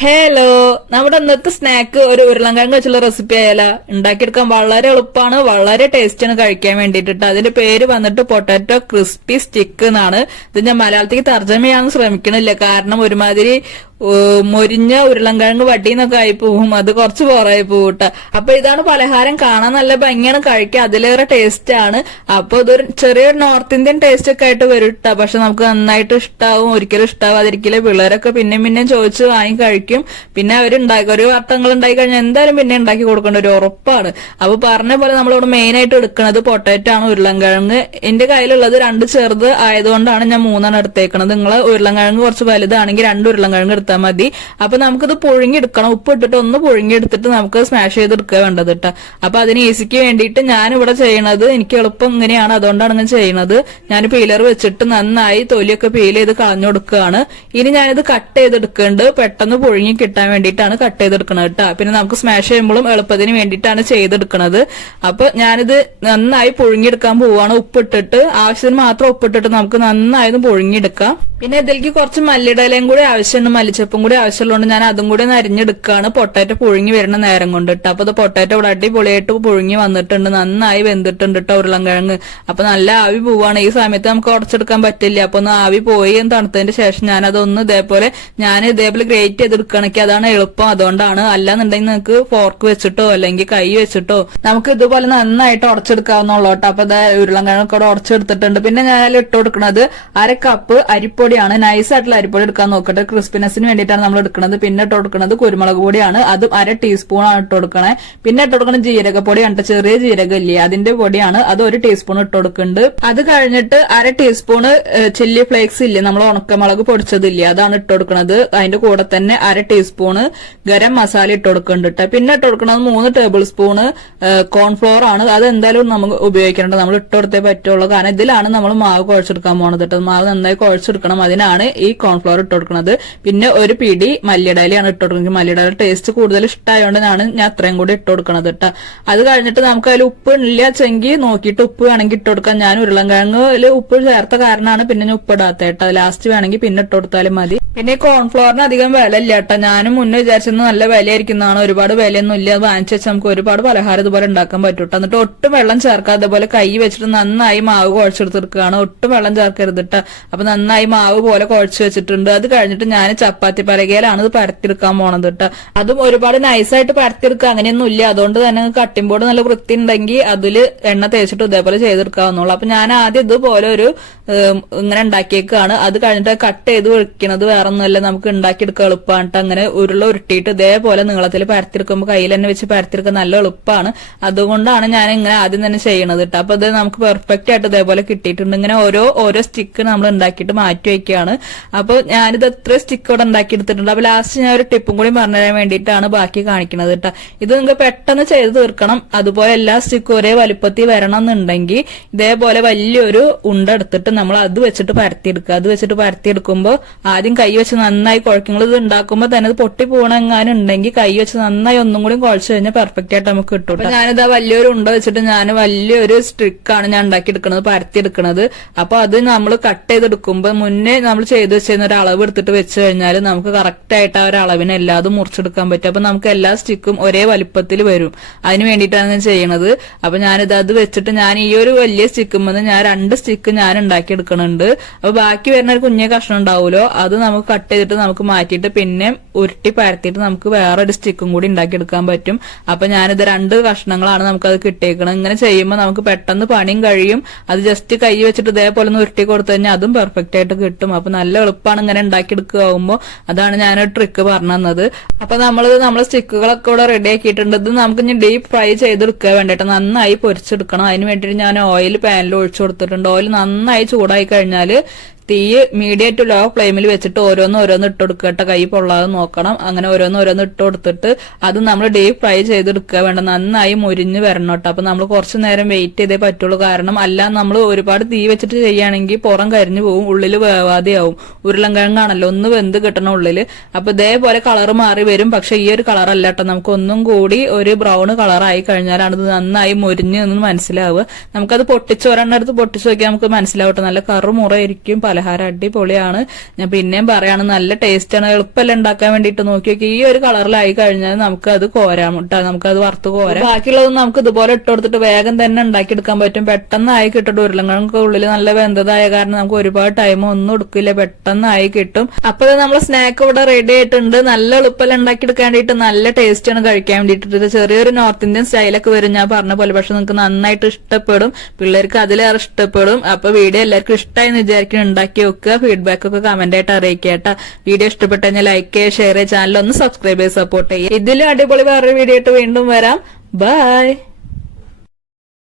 Hello നമ്മുടെ ഇന്നത്തെ snack ഒരു ഉരുളൻകിഴങ്ങ് വെച്ചുള്ള റെസിപ്പി ആയാല. ഉണ്ടാക്കിയെടുക്കാൻ വളരെ എളുപ്പമാണ് വളരെ ടേസ്റ്റാണ് കഴിക്കാൻ വേണ്ടിയിട്ട് അതിന്റെ പേര് വന്നിട്ട് പൊട്ടാറ്റോ ക്രിസ്പി സ്റ്റിക്ക് എന്നാണ്. ഇത് ഞാൻ മലയാളത്തിലേക്ക് തർജമ ചെയ്യാൻ ശ്രമിക്കണില്ല. കാരണം ഒരുമാതിരി മൊരിഞ്ഞ ഉരുളൻകിഴങ്ങ് വട്ടിന്നൊക്കെ ആയി പോവും. അത് കുറച്ച് പോറായി പോവട്ടെ. ട്ടോ. അപ്പൊ ഇതാണ് പലഹാരം കാണാൻ നല്ല ഭംഗിയാണ്. കഴിക്കുക അതിലേറെ ടേസ്റ്റ് ആണ്. അപ്പൊ ഇതൊരു ചെറിയൊരു നോർത്ത് ഇന്ത്യൻ ടേസ്റ്റ് ഒക്കെ ആയിട്ട് വരും. പക്ഷെ നമുക്ക് നന്നായിട്ട് ഇഷ്ടാവും. ഒരിക്കലും ഇഷ്ടാവാതിരിക്കില്ല. പിള്ളേരൊക്കെ പിന്നെയും പിന്നെയും ചോദിച്ച് വാങ്ങി കഴിക്കും. പിന്നെ അവരുണ്ടാക്കി ഒരു വർത്തങ്ങൾ ഉണ്ടാക്കി കഴിഞ്ഞാൽ എന്തായാലും പിന്നെ ഉണ്ടാക്കി കൊടുക്കേണ്ട ഒരു ഉറപ്പാണ്. അപ്പൊ പറഞ്ഞ പോലെ നമ്മളിവിടെ മെയിൻ ആയിട്ട് എടുക്കുന്നത് പൊട്ടാറ്റോ ആണ് ഉരുളൻകിഴങ്ങ്. എന്റെ കയ്യിലുള്ളത് രണ്ട് ചെറുത് ആയതുകൊണ്ടാണ് ഞാൻ മൂന്നെണ്ണം എടുത്തേക്കുന്നത് നിങ്ങൾ ഉരുളൻകിഴങ്ങ് കുറച്ച് വലുതാണെങ്കിൽ രണ്ട് ഉരുളൻകിഴങ്ങ് എടുത്താൽ മതി. അപ്പൊ നമുക്കിത് പുഴുങ്ങിയെടുക്കണം. ഉപ്പ് ഇട്ടിട്ട് ഒന്ന് പുഴുങ്ങിയെടുത്തിട്ട് നമുക്ക് സ്മാഷ് ചെയ്തെടുക്കുക വേണ്ടത് കേട്ടോ അപ്പൊ അതിന് ഈസിക്ക് വേണ്ടിയിട്ട് ഞാൻ ഇവിടെ ചെയ്യണത് എനിക്ക് എളുപ്പം ഇങ്ങനെയാണ്. അതുകൊണ്ടാണ് ഞാൻ ചെയ്യണത്. ഞാൻ പീലർ വെച്ചിട്ട് നന്നായി തൊലിയൊക്കെ പീൽ ചെയ്ത് കളഞ്ഞു കൊടുക്കുകയാണ്. ഇനി ഞാനിത് കട്ട് ചെയ്തെടുക്കുന്നുണ്ട്. പെട്ടെന്ന് പുഴുങ്ങി കിട്ടാൻ വേണ്ടിയിട്ടാണ് കട്ട് ചെയ്തെടുക്കണത് കേട്ടോ പിന്നെ നമുക്ക് സ്മാഷ് ചെയ്യുമ്പോഴും എളുപ്പത്തിന് വേണ്ടിയിട്ടാണ് ചെയ്തെടുക്കണത്. അപ്പൊ ഞാനിത് നന്നായി പുഴുങ്ങിയെടുക്കാൻ പോവാണ്. ഉപ്പിട്ടിട്ട് ആവശ്യത്തിന് മാത്രം ഉപ്പിട്ടിട്ട് നമുക്ക് നന്നായി പുഴുങ്ങിയെടുക്കാം. പിന്നെ ഇതിലേക്ക് കുറച്ച് മല്ലിടലയും കൂടി ആവശ്യമുണ്ട്. മല്ലിച്ചപ്പും കൂടി ആവശ്യമുള്ളതുകൊണ്ട് ഞാൻ അതും കൂടി ഒന്ന് അരിഞ്ഞെടുക്കുകയാണ് പൊട്ടാറ്റോ പുഴുങ്ങി വരുന്ന നേരം കൊണ്ട് ഇട്ട് അപ്പൊ അത് പൊട്ടാറ്റോ ഇവിടെ അടിപൊളിയായിട്ട് പുഴുങ്ങി വന്നിട്ടുണ്ട്. നന്നായി വെന്തിട്ടുണ്ട് കേട്ടോ ഉരുളൻകിഴങ്ങ്. അപ്പൊ നല്ല ആവി പോവാണ്. ഈ സമയത്ത് നമുക്ക് ഉടച്ചെടുക്കാൻ പറ്റില്ല. അപ്പൊ ഒന്ന് ആവി പോയി തണുത്തതിന് ശേഷം ഞാൻ അതൊന്ന് ഇതേപോലെ ഞാൻ ഇതേപോലെ ഗ്രേറ്റ് ചെയ്തെടുക്കണമെങ്കിൽ അതാണ് എളുപ്പം. അതുകൊണ്ടാണ് അല്ലാന്നുണ്ടെങ്കിൽ നിങ്ങൾക്ക് ഫോർക്ക് വെച്ചിട്ടോ അല്ലെങ്കിൽ കൈ വെച്ചിട്ടോ നമുക്ക് ഇതുപോലെ നന്നായിട്ട് ഉടച്ചെടുക്കാവുന്നുള്ളൂ കേട്ടോ അപ്പൊ ഇതാ കൂടെ ഉടച്ചെടുത്തിട്ടുണ്ട്. പിന്നെ ഞാൻ ഇട്ട് കൊടുക്കുന്നത് അര കപ്പ് അരിപ്പൊടിയാണ്. നൈസ് ആയിട്ടുള്ള അരിപ്പൊടി എടുക്കാൻ നോക്കട്ടെ. ക്രിസ്പിനെസിന് വേണ്ടിയിട്ടാണ് നമ്മൾ എടുക്കുന്നത്. പിന്നെ ഇട്ട് കൊടുക്കുന്നത് കുരുമുളക് പൊടിയാണ്. അതും അര ടീസ്പൂൺ ആണ് ഇട്ട് കൊടുക്കണേ. പിന്നെ ഇട്ട് കൊടുക്കുന്നത് ജീരകപ്പൊടി ട്ടോ. ചെറിയ ജീരകം ഇല്ലേ അതിന്റെ പൊടിയാണ്. അത് ഒരു ടീസ്പൂൺ ഇട്ട് കൊടുക്കുന്നുണ്ട്. അത് കഴിഞ്ഞിട്ട് അര ടീസ്പൂണ് ചില്ലി ഫ്ലേക്സ് ഇല്ലേ നമ്മൾ ഉണക്കമുളക് പൊടിച്ചതില്ലേ അതാണ് ഇട്ട് കൊടുക്കുന്നത് അതിന്റെ കൂടെ തന്നെ അര ടീസ്പൂണ് ഗരം മസാല ഇട്ട് കൊടുക്കുന്നുണ്ട് പിന്നെ ഇട്ട് കൊടുക്കുന്നത് മൂന്ന് ടേബിൾ സ്പൂൺ കോൺഫ്ലോർ ആണ്. അത് എന്തായാലും നമുക്ക് ഉപയോഗിക്കേണ്ടത് നമ്മൾ ഇട്ട് കൊടുത്തേ പറ്റുള്ളൂ. കാരണം ഇതിലാണ് നമ്മൾ മാവ് കുഴച്ചെടുക്കാൻ പോണത് മാവ് നന്നായി കുഴച്ചെടുക്കണം. അതിനാണ് ഈ കോൺഫ്ലോർ ഇട്ട് കൊടുക്കുന്നത് പിന്നെ ഒരു പിടി മല്ലിടയിലാണ് ഇട്ട് കൊടുക്കുന്നത് ടേസ്റ്റ് കൂടുതൽ ഇഷ്ടമായതുകൊണ്ടാണ് ഞാൻ അത്രയും കൂടി ഇട്ട് കൊടുക്കണത് കേട്ടോ അത് കഴിഞ്ഞിട്ട് നമുക്ക് അതിൽ ഉപ്പ് ഇല്ല ചെങ്കി നോക്കിയിട്ട് ഉപ്പ് വേണമെങ്കിൽ ഇട്ട് കൊടുക്കാം ഞാൻ ഉരുളൻകിഴങ്ങിൽ ഉപ്പ് ചേർത്ത കാരണമാണ് പിന്നെ ഞാൻ ഉപ്പ് ഇടാത്ത കേട്ടോ ലാസ്റ്റ് വേണമെങ്കിൽ പിന്നെ ഇട്ട് കൊടുത്താലും മതി. പിന്നെ കോൺഫ്ലോറിന് അധികം വില ഇല്ല കേട്ടോ ഞാനും മുന്നേ വിചാരിച്ചത് നല്ല വിലയായിരിക്കുന്നതാണ്. ഒരുപാട് വിലയൊന്നും ഇല്ല. വാങ്ങിച്ചു വെച്ചാൽ നമുക്ക് ഒരുപാട് പലഹാരം ഇതുപോലെ ഉണ്ടാക്കാൻ പറ്റൂട്ടോ. എന്നിട്ട് ഒട്ടും വെള്ളം ചേർക്കാതെ അതുപോലെ കൈ വെച്ചിട്ട് നന്നായി മാവ് കുഴച്ചെടുത്തിരിക്കുകയാണ് ഒട്ടും വെള്ളം ചേർക്കരുത് കേട്ടോ അപ്പൊ നന്നായി മാവ് പോലെ കുഴച്ച് വെച്ചിട്ടുണ്ട്. അത് കഴിഞ്ഞിട്ട് ഞാൻ ചപ്പാത്തി പരകയിലാണ് ഇത് പരത്തിയെടുക്കാൻ പോണത് കേട്ടോ അതും ഒരുപാട് നൈസായിട്ട് പരത്തിയെടുക്കുക. അങ്ങനെയൊന്നും ഇല്ല. അതുകൊണ്ട് തന്നെ കട്ടിംഗ് ബോർഡ് നല്ല വൃത്തി ഉണ്ടെങ്കിൽ അതിൽ എണ്ണ തേച്ചിട്ട് ഇതേപോലെ ചെയ്തെടുക്കാവുന്നുള്ളൂ അപ്പൊ ഞാൻ ആദ്യം ഇതുപോലെ ഒരു ഇങ്ങനെ ഉണ്ടാക്കിയേക്കാണ്. അത് കഴിഞ്ഞിട്ട് കട്ട് ചെയ്ത് വെക്കണത് വേറെ ഒന്നുമല്ല നമുക്ക് ഉണ്ടാക്കിയെടുക്കാൻ എളുപ്പമാണ്. അങ്ങനെ ഉരുള ഉരുട്ടിയിട്ട് ഇതേപോലെ നീളത്തിൽ പരത്തിയെടുക്കുമ്പോൾ കയ്യിൽ തന്നെ വെച്ച് പരത്തിയെടുക്കാൻ നല്ല എളുപ്പമാണ്. അതുകൊണ്ടാണ് ഞാൻ ഇങ്ങനെ ആദ്യം തന്നെ ചെയ്യണത് കേട്ടോ അപ്പൊ ഇത് നമുക്ക് പെർഫെക്റ്റ് ആയിട്ട് ഇതേപോലെ കിട്ടിയിട്ടുണ്ട്. ഇങ്ങനെ ഓരോ ഓരോ സ്റ്റിക്ക് നമ്മൾ ഉണ്ടാക്കിയിട്ട് മാറ്റി വയ്ക്കുകയാണ് അപ്പൊ ഞാനിത് എത്ര സ്റ്റിക്ക് ഇവിടെ ഉണ്ടാക്കി എടുത്തിട്ടുണ്ട്. അപ്പൊ ലാസ്റ്റ് ഞാൻ ഒരു ടിപ്പും കൂടി പറഞ്ഞു തരാൻ വേണ്ടിയിട്ടാണ് ബാക്കി കാണിക്കുന്നത് കേട്ടോ ഇത് നിങ്ങൾക്ക് പെട്ടെന്ന് ചെയ്ത് തീർക്കണം. അതുപോലെ എല്ലാ സ്റ്റിക്കും ഒരേ വലുപ്പത്തിൽ വരണം എന്നുണ്ടെങ്കിൽ ഇതേപോലെ വലിയൊരു ഉണ്ട എടുത്തിട്ട് നമ്മൾ അത് വെച്ചിട്ട് പരത്തിയെടുക്കുക. അത് വെച്ചിട്ട് പരത്തിയെടുക്കുമ്പോൾ ആദ്യം കൈ വെച്ച് നന്നായി കുഴക്കുമ്പോൾ ഇത് ഉണ്ടാക്കുമ്പോൾ തന്നെ അത് പൊട്ടി പോകണമെങ്ങാനും ഉണ്ടെങ്കിൽ കൈ വെച്ച് നന്നായി ഒന്നും കൂടി കുഴച്ച് കഴിഞ്ഞാൽ പെർഫെക്റ്റ് ആയിട്ട് നമുക്ക് കിട്ടും ഞാനിത് വലിയൊരു ഉണ്ട വെച്ചിട്ട് ഞാൻ വലിയൊരു സ്ട്രിക്കാണ് ഞാൻ ഉണ്ടാക്കിയെടുക്കുന്നത് പരത്തിയെടുക്കുന്നത് അപ്പൊ അത് നമ്മൾ കട്ട് ചെയ്തെടുക്കുമ്പോൾ മുന്നേ നമ്മൾ ചെയ്ത് വെച്ചിരുന്ന ഒരു അളവ് എടുത്തിട്ട് വെച്ച് കഴിഞ്ഞാൽ നമുക്ക് കറക്റ്റ് ആയിട്ട് ആ ഒരു അളവിന് എല്ലാതും മുറിച്ചെടുക്കാൻ പറ്റും. അപ്പൊ നമുക്ക് എല്ലാ സ്റ്റിക്കും ഒരേ വലിപ്പത്തിൽ വരും. അതിന് വേണ്ടിയിട്ടാണ് ഞാൻ ചെയ്യണത്. അപ്പൊ ഞാനിത് അത് വെച്ചിട്ട് ഞാൻ ഈ ഒരു വലിയ സ്റ്റിക്കുമ്പോൾ ഞാൻ രണ്ട് സ്റ്റിക്ക് ഞാൻ ഉണ്ടാക്കി എടുക്കണുണ്ട് അപ്പൊ ബാക്കി വരുന്ന ഒരു കുഞ്ഞ കഷ്ണം ഉണ്ടാവുമല്ലോ അത് നമുക്ക് കട്ട് ചെയ്തിട്ട് നമുക്ക് മാറ്റിയിട്ട് പിന്നെ ഉരുട്ടി പരത്തിയിട്ട് നമുക്ക് വേറെ ഒരു സ്റ്റിക്കും കൂടി ഉണ്ടാക്കി എടുക്കാൻ പറ്റും. അപ്പൊ ഞാനിത് രണ്ട് കഷ്ണങ്ങളാണ് നമുക്ക് അത് കിട്ടിയേക്കണം ഇങ്ങനെ ചെയ്യുമ്പോൾ നമുക്ക് പെട്ടെന്ന് പണിയും കഴിയും. അത് ജസ്റ്റ് കൈ വെച്ചിട്ട് ഇതേപോലെ ഒന്ന് ഉരുട്ടി കൊടുത്തു കഴിഞ്ഞാൽ അതും പെർഫെക്റ്റ് ആയിട്ട് കിട്ടും. അപ്പൊ നല്ല എളുപ്പമാണ് ഇങ്ങനെ ഉണ്ടാക്കി എടുക്കുകയാകുമ്പോൾ അതാണ് ഞാൻ ട്രിക്ക് പറഞ്ഞു തന്നത്. അപ്പൊ നമ്മൾ നമ്മൾ സ്റ്റിക്കുകളൊക്കെ ഇവിടെ റെഡി ആക്കിയിട്ടുണ്ട്. ഇത് നമുക്ക് ഇനി ഡീപ് ഫ്രൈ ചെയ്തെടുക്കുക വേണ്ടിയിട്ട് നന്നായി പൊരിച്ചെടുക്കണം. അതിന് വേണ്ടിയിട്ട് ഞാൻ ഓയിൽ പാനിൽ ഒഴിച്ചു കൊടുത്തിട്ടുണ്ട്. ഓയിൽ നന്നായി ചൂടായി കഴിഞ്ഞാൽ തീ മീഡിയം ടു ലോ ഫ്ലെയിമിൽ വെച്ചിട്ട് ഓരോന്ന് ഓരോന്ന് ഇട്ട് കൊടുക്കുക കൈ പൊള്ളാതെ നോക്കണം. അങ്ങനെ ഓരോന്ന് ഓരോന്ന് ഇട്ട് കൊടുത്തിട്ട് അത് നമ്മൾ ഡീപ് ഫ്രൈ ചെയ്തെടുക്കുക വേണ്ട. നന്നായി മുരിഞ്ഞ് വരണം കേട്ടോ. അപ്പൊ നമ്മൾ കുറച്ച് നേരം വെയിറ്റ് ചെയ്തേ പറ്റുള്ളൂ. കാരണം അല്ല നമ്മൾ ഒരുപാട് തീ വെച്ചിട്ട് ചെയ്യുകയാണെങ്കിൽ പുറം കരിഞ്ഞു പോകും ഉള്ളിൽ വേവാതെയാവും. ഉരുളൻകിഴങ്ങാണല്ലോ ഒന്ന് വെന്ത് കിട്ടണം ഉള്ളിൽ അപ്പൊ ഇതേപോലെ കളർ മാറി വരും. പക്ഷെ ഈ ഒരു കളർ അല്ല കേട്ടോ. നമുക്ക് ഒന്നും കൂടി ഒരു ബ്രൗൺ കളറായി കഴിഞ്ഞാലാണ് ഇത് നന്നായി മുരിഞ്ഞ് എന്ന് മനസ്സിലാവുക. നമുക്കത് പൊട്ടിച്ച് ഒരെണ്ണം എടുത്ത് പൊട്ടിച്ച് നോക്കിയാൽ നമുക്ക് മനസ്സിലാവട്ടെ നല്ല കറു മുറയിരിക്കും പല പലഹാരം അടിപൊളിയാണ്. ഞാൻ പിന്നെയും പറയാണ് നല്ല ടേസ്റ്റ് ആണ്. എളുപ്പമല്ല ഉണ്ടാക്കാൻ വേണ്ടിയിട്ട് നോക്കി നോക്കി ഈ ഒരു കളറിലായി കഴിഞ്ഞാൽ നമുക്ക് അത് കോരാം കേട്ടോ നമുക്ക് അത് വറുത്ത് കോരാം. ബാക്കിയുള്ളത് നമുക്ക് ഇതുപോലെ ഇട്ട് കൊടുത്തിട്ട് വേഗം തന്നെ ഉണ്ടാക്കിയെടുക്കാൻ പറ്റും. പെട്ടെന്ന് ആയി കിട്ടും ഉരുളങ്ങൾക്ക് ഉള്ളിൽ നല്ല വെന്തതായ കാരണം നമുക്ക് ഒരുപാട് ടൈം ഒന്നും എടുക്കില്ല. പെട്ടെന്ന് ആയി കിട്ടും. അപ്പൊ നമ്മൾ സ്നാക്ക് ഇവിടെ റെഡി ആയിട്ടുണ്ട്. നല്ല എളുപ്പമല്ല ഉണ്ടാക്കിയെടുക്കാൻ വേണ്ടിയിട്ട് നല്ല ടേസ്റ്റാണ് കഴിക്കാൻ വേണ്ടിയിട്ട്. ചെറിയൊരു നോർത്ത് ഇന്ത്യൻ സ്റ്റൈലൊക്കെ വരും. ഞാൻ പറഞ്ഞ പോലെ. പക്ഷെ നിങ്ങൾക്ക് നന്നായിട്ട് ഇഷ്ടപ്പെടും. പിള്ളേർക്ക് അതിലേറെ ഇഷ്ടപ്പെടും. അപ്പൊ വീഡിയോ എല്ലാവർക്കും ഇഷ്ടമായി എന്ന് വിചാരിക്കും ഉണ്ടാക്കി വെക്കുക. ഫീഡ്ബാക്ക് ഒക്കെ കമന്റ് ആയിട്ട് അറിയിക്കേട്ടാ വീഡിയോ ഇഷ്ടപ്പെട്ടു കഴിഞ്ഞാൽ ലൈക്ക് ചെയ്യുക ഷെയർ ചെയ്യുക ചാനൽ ഒന്ന് സബ്സ്ക്രൈബ് ചെയ്ത് സപ്പോർട്ട് ചെയ്യുക. ഇതിലും അടിപൊളി വേറൊരു വീഡിയോ ആയിട്ട് വീണ്ടും വരാം. ബൈ